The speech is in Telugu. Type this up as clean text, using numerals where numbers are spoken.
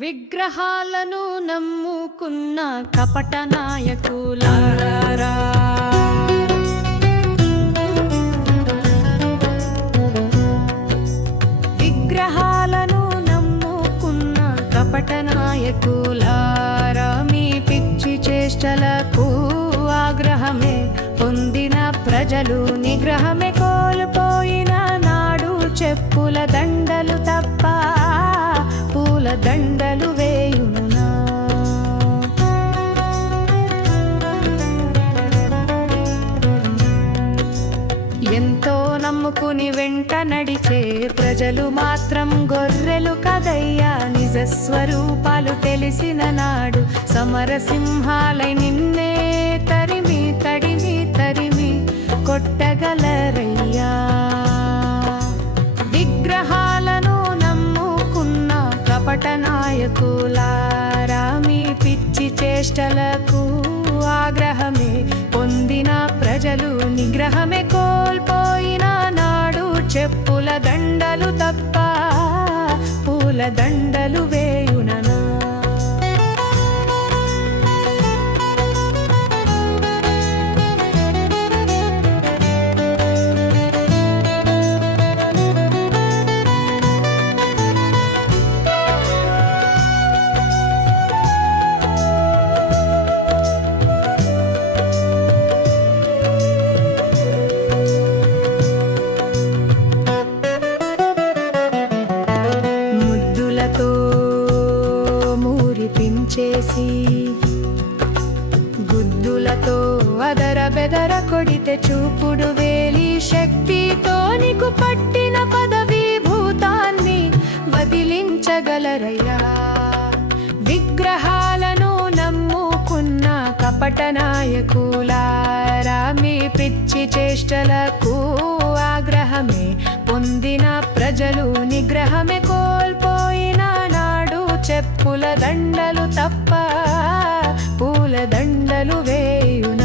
విగ్రహాలను నమ్ముకున్న కపట నాయకులారా, విగ్రహాలను నమ్ముకున్న కపట నాయకులారా, మీ పిచ్చి చేష్టలకు ఆగ్రహమే పొందిన ప్రజలు నిగ్రహమే కోల్పోయిన నాడు చెప్పుల దండలు తప్ప పూల దండలు వేయునా. ఎంతో నమ్ముకుని వెంట నడిచే ప్రజలు మాత్రం గొర్రెలు కదయ్యా. నిజ స్వరూపాలు తెలిసిన నాడు సమరసింహాలై నిన్నే తరిమి తడిమి తరిమి కొట్టగలరయ్యా. విగ్రహాలను నమ్ముకున్న కపట నాయకులారా, మీ పిచ్చి చేష్టలకు ఆగ్రహమే పొందిన ప్రజలు నిగ్రహమే కోల్పోయిన నాడు చెప్పుల దండలు తప్ప పూల దండలు వేయునా. చేసి గుద్దులతో అదర బెదర కొడితే చూపుడు వేలి శక్తితో నీకు పట్టిన పదవి భూతాన్ని వదిలించగలరయ్యా. విగ్రహాలను నమ్ముకున్న కపట నాయకులారా, మీ పిచ్చి చేష్టలకు ఆగ్రహమే పొందిన ప్రజలు నిగ్రహమే కోల్పోయిన నాడు చెప్పుల దండలు తప్ప పూల దండలు వేయునా.